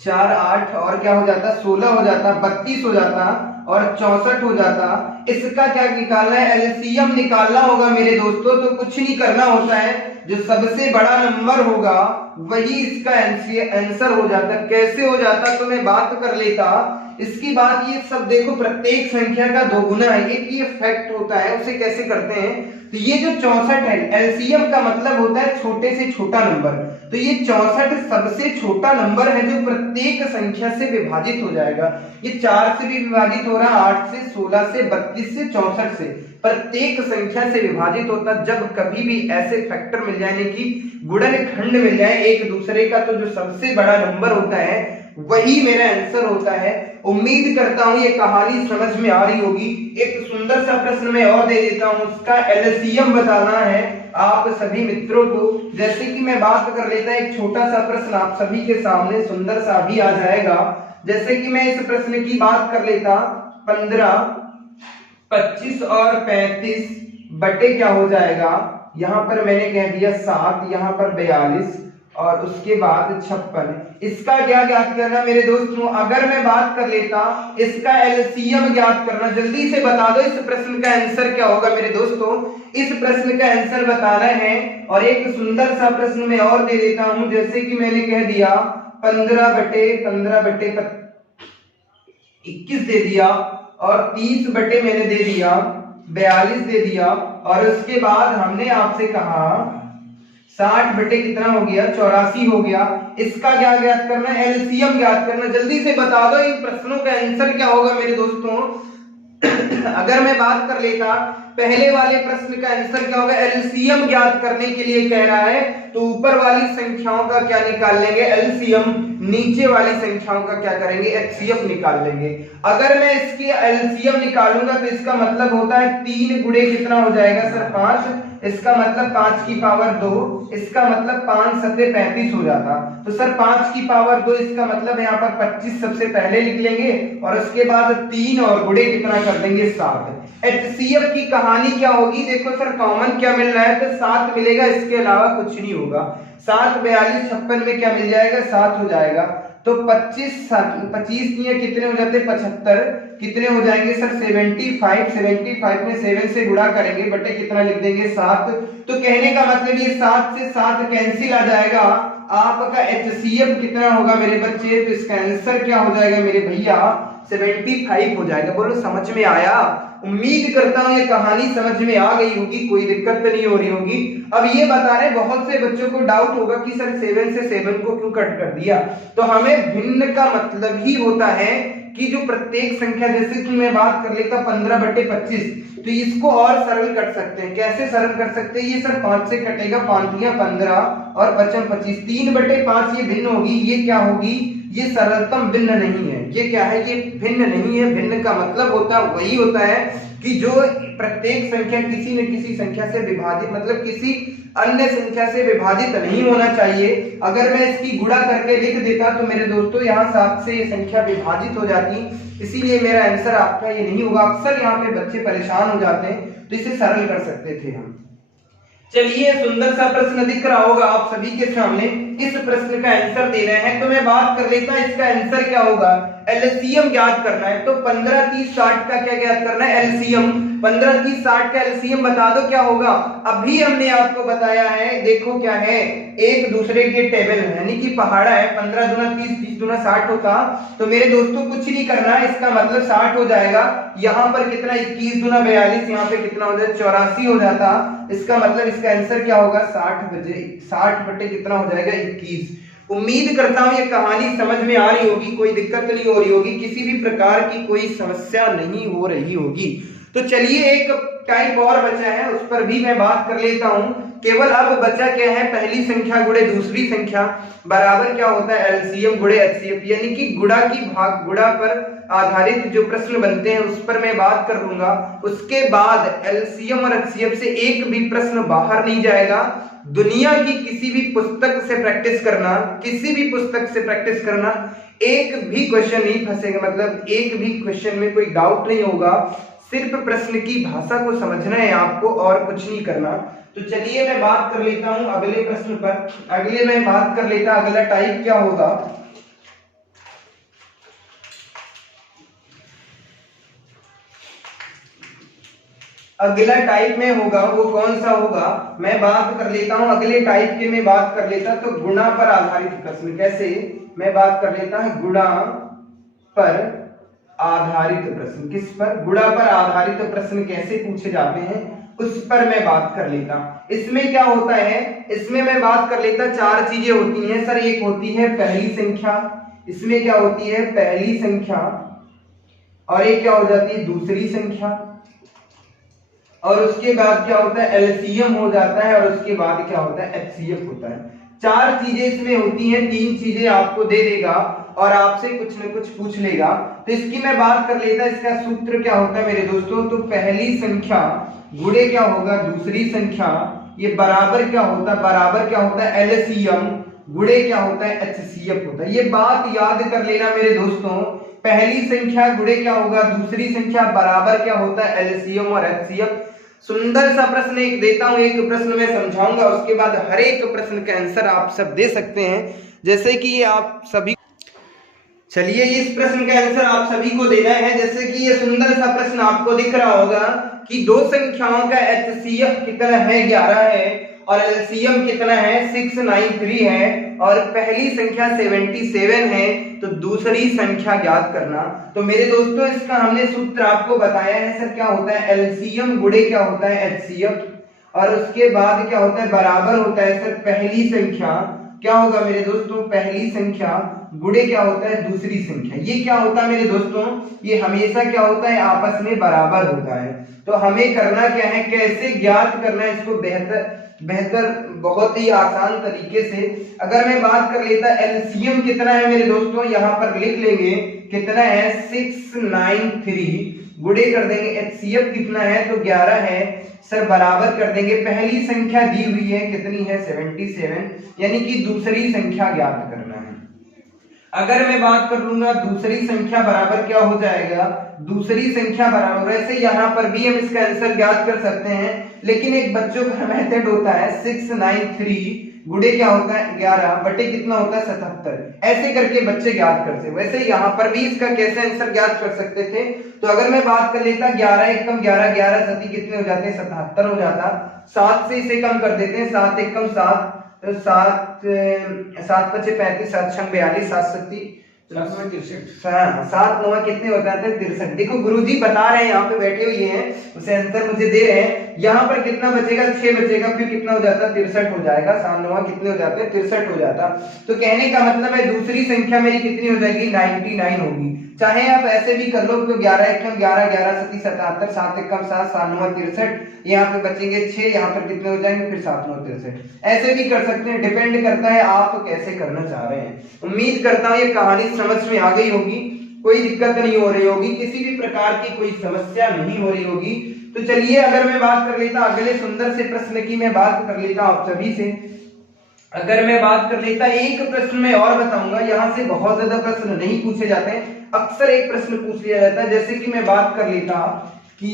4 8 और क्या हो जाता, 16 हो जाता, 32 हो जाता और 64 हो जाता। इसका क्या निकालना है, एलसीएम निकालना होगा मेरे दोस्तों। तो कुछ नहीं करना होता है, जो सबसे बड़ा नंबर होगा वही इसका आंसर हो जाता। कैसे हो जाता तो मैं बात कर लेता इसकी बात। ये सब देखो प्रत्येक संख्या का दोगुना है, एक ये फैक्ट होता है। उसे कैसे करते हैं तो ये जो 64 है एलसीएम का मतलब होता है छोटे से छोटा नंबर। तो ये 64 सबसे छोटा नंबर है जो प्रत्येक संख्या से विभाजित हो जाएगा। ये 4 से भी विभाजित हो रहा, 8 से, 16 से, 32 से, 64 से, प्रत्येक संख्या से विभाजित होता। जब कभी भी ऐसे फैक्टर मिल जाए कि गुणनखंड मिल जाए एक दूसरे का, तो जो सबसे बड़ा नंबर होता है वही मेरा आंसर होता है। उम्मीद करता हूं ये कहानी समझ में आ रही होगी। एक सुंदर सा प्रश्न मैं और दे देता हूं, उसका एलसीएम बताना है आप सभी मित्रों को। जैसे कि मैं बात कर लेता एक छोटा सा प्रश्न आप सभी के सामने सुंदर सा भी आ जाएगा। जैसे कि मैं इस प्रश्न की बात कर लेता 15, 25 और 35 बटे क्या हो जाएगा, यहां पर मैंने कह दिया 7, यहां पर 42 और उसके बाद 56। इसका क्या ज्ञात करना मेरे दोस्तों। अगर मैं बात कर लेता इसका एलसीएम ज्ञात करना, जल्दी से बता दो इस प्रश्न का आंसर क्या होगा मेरे दोस्तों। इस प्रश्न का आंसर बताना है। और एक सुंदर सा प्रश्न मैं और दे देता हूं। जैसे कि मैंने कह दिया 15 बटे 21 दे दिया और 30 बटे मैंने दे दिया 42 दे दिया। और उसके बाद हमने आपसे कहा 60 बटे कितना हो गया 84 हो गया। इसका क्या ज्ञात करना है, एलसीएम ज्ञात करना। जल्दी से बता दो इन प्रश्नों का आंसर क्या होगा मेरे दोस्तों। अगर मैं बात कर लेता पहले वाले प्रश्न का आंसर क्या होगा, एलसीएम ज्ञात करने के लिए कह रहा है तो ऊपर वाली संख्याओं का क्या निकाल लेंगे एलसीएम, नीचे वाली संख्याओं का क्या करेंगे एचसीएफ निकाल लेंगे। अगर मैं इसकी एलसीएम निकालूंगा तो इसका मतलब होता है 3 गुणे कितना हो जाएगा सर 5, इसका मतलब 5 की पावर 2, इसका मतलब 5 सत्ते 35 हो जाता। तो सर 5 की पावर 2 इसका मतलब यहाँ पर 25 सबसे पहले लिख लेंगे और उसके बाद 3 और गुणे कितना कर देंगे 7। एचसीएफ की कहानी क्या होगी, देखो सर कॉमन क्या मिल रहा है तो 7 मिलेगा, इसके अलावा कुछ नहीं होगा। 7, 42, 56 में क्या मिल जाएगा 7 हो जाएगा। तो 25 कितने हो जाते 75, कितने हो जाएंगे सर 75 में 7 से गुणा करेंगे बटे कितना लिख देंगे 7। तो कहने का मतलब ये 7 से 7 कैंसिल आ जाएगा। आपका एचसीएफ कितना होगा मेरे बच्चे, तो इसका आंसर क्या हो जाएगा मेरे भैया 75 हो जाएगा। बोलो समझ में आया। उम्मीद करता हूं ये कहानी समझ में आ गई होगी, कोई दिक्कत तो नहीं हो रही होगी। अब ये बता रहे बहुत से बच्चों को डाउट होगा कि सर 7 से 7 को क्यों कट कर दिया। तो हमें भिन्न का मतलब ही होता है कि जो प्रत्येक संख्या, जैसे कि मैं बात कर लेता 15 बटे 25, तो इसको और सरल कर सकते हैं। कैसे सरल कर सकते हैं, ये सर 5 से कटेगा, 5 या 15 और 5 25, 3 बटे 5 ये भिन्न होगी, ये क्या होगी ये सरलतम भिन्न नहीं है। ये क्या है, ये भिन्न नहीं है। भिन्न का मतलब होता वही होता है कि जो प्रत्येक संख्या किसी न किसी संख्या से विभाजित, मतलब किसी अन्य संख्या से विभाजित नहीं होना चाहिए। अगर मैं इसकी गुणा करके लिख देता तो मेरे दोस्तों यहाँ 7 से ये संख्या विभाजित हो जाती, इसीलिए मेरा आंसर आपका ये नहीं होगा। अक्सर यहाँ पे बच्चे परेशान हो जाते हैं, तो इसे सरल कर सकते थे हम। चलिए सुंदर सा प्रश्न दिख रहा होगा आप सभी के सामने, इस प्रश्न का आंसर दे रहे हैं। तो मैं बात कर लेता इसका आंसर क्या होगा, एलसीएम ज्ञात करना है। तो 15, 30, 60 का क्या ज्ञात करना है एलसीएम। 15, 30, 60 का एलसीएम बता दो क्या होगा। अभी हमने आपको बताया है, देखो क्या है, एक दूसरे के टेबल है, यानी कि पहाड़ा है। 15 दूना 30, 30 दूना 60 होता। तो मेरे दोस्तों कुछ नहीं करना है, इसका मतलब 60 हो जाएगा। यहाँ पर कितना 21 दूना 42, यहाँ पे कितना हो जाए 84 हो जाता। इसका मतलब इसका आंसर क्या होगा 60 बटे कितना हो जाएगा 21। उम्मीद करता हूं ये कहानी समझ में आ रही होगी, कोई दिक्कत नहीं हो रही होगी, किसी भी प्रकार की कोई समस्या नहीं हो रही होगी। तो चलिए एक टाइप और बचा है, उस पर भी मैं बात कर लेता हूं। केवल अब बचा क्या है, पहली संख्या गुणे दूसरी संख्या बराबर क्या होता है एलसीएम गुणे एचसीएफ, यानी कि गुणा की भाग गुणा पर आधारित जो प्रश्न बनते हैं उस पर मैं बात कर लूंगा। उसके बाद एलसीएम और एचसीएफ से एक भी प्रश्न बाहर नहीं जाएगा। दुनिया की किसी भी पुस्तक से प्रैक्टिस करना, किसी भी पुस्तक से प्रैक्टिस करना, एक भी क्वेश्चन नहीं फंसेगा, मतलब एक भी क्वेश्चन में कोई डाउट नहीं होगा। सिर्फ प्रश्न की भाषा को समझना है आपको और कुछ नहीं करना। तो चलिए मैं बात कर लेता हूं अगले प्रश्न पर। अगले मैं बात कर लेता अगला टाइप क्या होगा। अगला टाइप में होगा वो कौन सा होगा, मैं बात कर लेता हूं अगले टाइप के, मैं बात कर लेता तो गुणा पर आधारित प्रश्न। कैसे, मैं बात कर लेता हूं गुणा पर आधारित प्रश्न। किस पर, गुणा पर आधारित प्रश्न कैसे पूछे जाते हैं उस पर मैं बात कर लेता। इसमें क्या होता है, इसमें मैं बात कर लेता, चार चीजें होती हैं सर। एक होती है पहली संख्या, इसमें क्या होती है पहली संख्या, और एक क्या हो जाती है दूसरी संख्या, और उसके बाद क्या होता है एलसीएम हो जाता है, और उसके बाद क्या होता है एचसीएफ होता है। चार चीजें इसमें होती हैं, तीन चीजें आपको दे देगा और आपसे कुछ न कुछ पूछ लेगा। तो इसकी मैं बात कर लेता, इसका सूत्र क्या होता है मेरे दोस्तों, तो पहली संख्या गुणे क्या होगा दूसरी संख्या, ये बराबर क्या होता है, बराबर क्या होता है एलसीएम गुणे क्या होता है एचसीएफ होता है। ये बात याद कर लेना मेरे दोस्तों, पहली संख्या गुणे क्या होगा दूसरी संख्या, बराबर क्या होता है एलसीएम और एचसीएफ। सुंदर सा प्रश्न एक देता हूं, एक प्रश्न मैं समझाऊंगा, उसके बाद हर एक प्रश्न का आंसर आप सब दे सकते हैं। जैसे कि ये आप सभी, चलिए इस प्रश्न का आंसर आप सभी को देना है। जैसे कि ये सुंदर सा प्रश्न आपको दिख रहा होगा कि दो संख्याओं का एचसीएफ कितना है 11 है, और एलसीएम कितना है 693 है, और पहली संख्या 77 है, तो दूसरी संख्या ज्ञात करना। तो मेरे दोस्तों इसका हमने सूत्र आपको बताया है सर, क्या होता है एलसीएम गुणे क्या होता है एचसीएफ, और उसके बाद क्या होता है बराबर होता है सर पहली संख्या क्या होगा मेरे दोस्तों, पहली संख्या गुणे क्या होता है दूसरी संख्या। ये क्या होता है मेरे दोस्तों, ये हमेशा क्या होता है आपस में बराबर होता है। तो हमें करना क्या है, कैसे ज्ञात करना है इसको बेहतर बहुत ही आसान तरीके से। अगर मैं बात कर लेता एलसीएम कितना है मेरे दोस्तों, यहाँ पर लिख लेंगे कितना है 693, गुणे कर देंगे एचसीएफ कितना है तो 11 है सर, बराबर कर देंगे पहली संख्या दी हुई है कितनी है 77, यानी कि दूसरी संख्या ज्ञात करना है। अगर मैं बात कर लूंगा दूसरी संख्या बराबर क्या हो जाएगा, दूसरी संख्या बराबर, वैसे यहाँ पर भी हम इसका आंसर ज्ञात कर सकते हैं, लेकिन एक बच्चों का मेथड होता है 693 गुणे क्या होता है 11 बटे कितना होता है 77, ऐसे करके बच्चे ज्ञात करते हैं। वैसे यहाँ पर भी इसका कैसे आंसर ज्ञात कर सकते थे, तो अगर मैं बात कर लेता 11 एकम 11, 11 सती कितने हो जाते हैं 77 हो जाता, 7 से इसे कम कर देते हैं, 7 एकम 7, 7 पचे 35, 7 छंग 42, 7 सती 7 9 कितने हो जाते हैं 63। देखो गुरुजी बता रहे हैं यहाँ पे बैठे हुए हैं, उसे आंसर मुझे दे रहे हैं। यहाँ पर कितना बचेगा 6 बचेगा, फिर कितना हो जाता है 63 हो जाएगा, 7 9 कितने हो जाते हैं 63 हो जाता। तो कहने का मतलब है दूसरी संख्या मेरी कितनी हो जाएगी 99 होगी। चाहे आप ऐसे भी कर लो तो 11 एकम 11, 11 सती 77, 7 एकम 7, 7 9 63, यहाँ पे बचेंगे 6, यहाँ पर कितने हो जाएंगे फिर 7 9 63, ऐसे भी कर सकते हैं, डिपेंड करता है आप कैसे करना चाह रहे हैं। उम्मीद करता हूँ ये कहानी समझ में आ गई होगी, कोई दिक्कत नहीं हो रही होगी, किसी भी प्रकार की कोई समस्या नहीं हो रही होगी। तो चलिए अगर मैं बात कर लेता अगले सुंदर से प्रश्न की, मैं बात कर लेता आप सभी से। अगर मैं बात कर लेता एक प्रश्न में और बताऊंगा, यहाँ से बहुत ज्यादा प्रश्न नहीं पूछे जाते हैं, अक्सर एक प्रश्न पूछ लिया जाता है। जैसे कि मैं बात कर लेता कि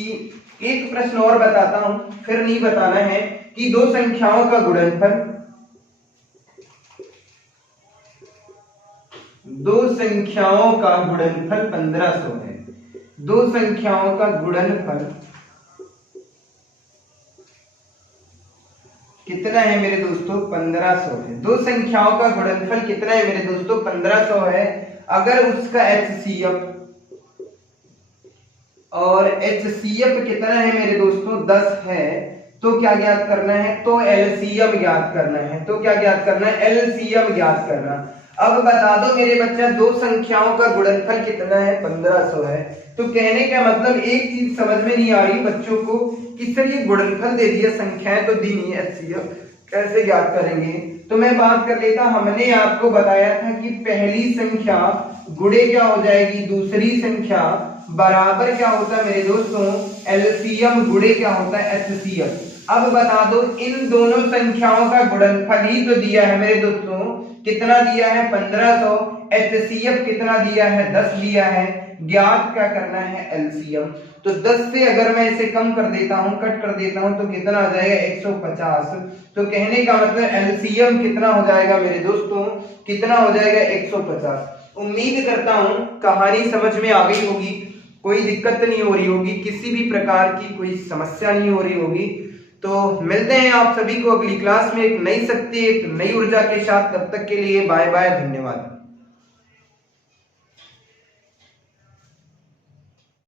एक प्रश्न और बताता हूं, फिर नहीं बताना है, कि दो संख्याओं का गुणनफल, दो संख्याओं का गुणनफल 1500 है। दो संख्याओं का गुणनफल कितना है मेरे दोस्तों 1500 है। दो संख्याओं का गुणनफल कितना है मेरे दोस्तों 1500 है। अगर उसका एचसीएफ और एचसीएफ कितना है मेरे दोस्तों 10 है, तो क्या ज्ञात करना है, तो एलसीएम ज्ञात करना है। तो क्या ज्ञात करना है, एलसीएम ज्ञात करना। अब बता दो मेरे बच्चा दो संख्याओं का गुणनफल कितना है 1500 है। तो कहने का मतलब एक चीज समझ में नहीं आ रही बच्चों को कि सर ये गुणनफल दे दिया, संख्याएं तो दी नहीं है, एचसीएफ कैसे ज्ञात करेंगे। तो मैं बात कर लेता, हमने आपको बताया था कि पहली संख्या गुणे क्या हो जाएगी दूसरी संख्या, बराबर क्या होता है मेरे दोस्तों एलसीएम गुणे क्या होता है एचसीएफ। अब बता दो इन दोनों संख्याओं का गुणनफल ही तो दिया है मेरे दोस्तों, कितना दिया है 1500, एचसीएफ कितना दिया है 10 दिया है, ज्ञात क्या करना है एलसीएम। तो 10 से अगर मैं इसे कम कर देता हूं, कट कर देता हूं, तो कितना आ जाएगा 150। तो कहने का मतलब एलसीएम कितना हो जाएगा मेरे दोस्तों, कितना हो जाएगा 150। उम्मीद करता हूं कहानी समझ में आ गई होगी। कोई दिक्कत नहीं हो रही होगी, किसी भी प्रकार की कोई समस्या नहीं हो रही होगी। तो मिलते हैं आप सभी को अगली क्लास में एक नई शक्ति, एक नई ऊर्जा के साथ। तब तक के लिए बाय बाय, धन्यवाद।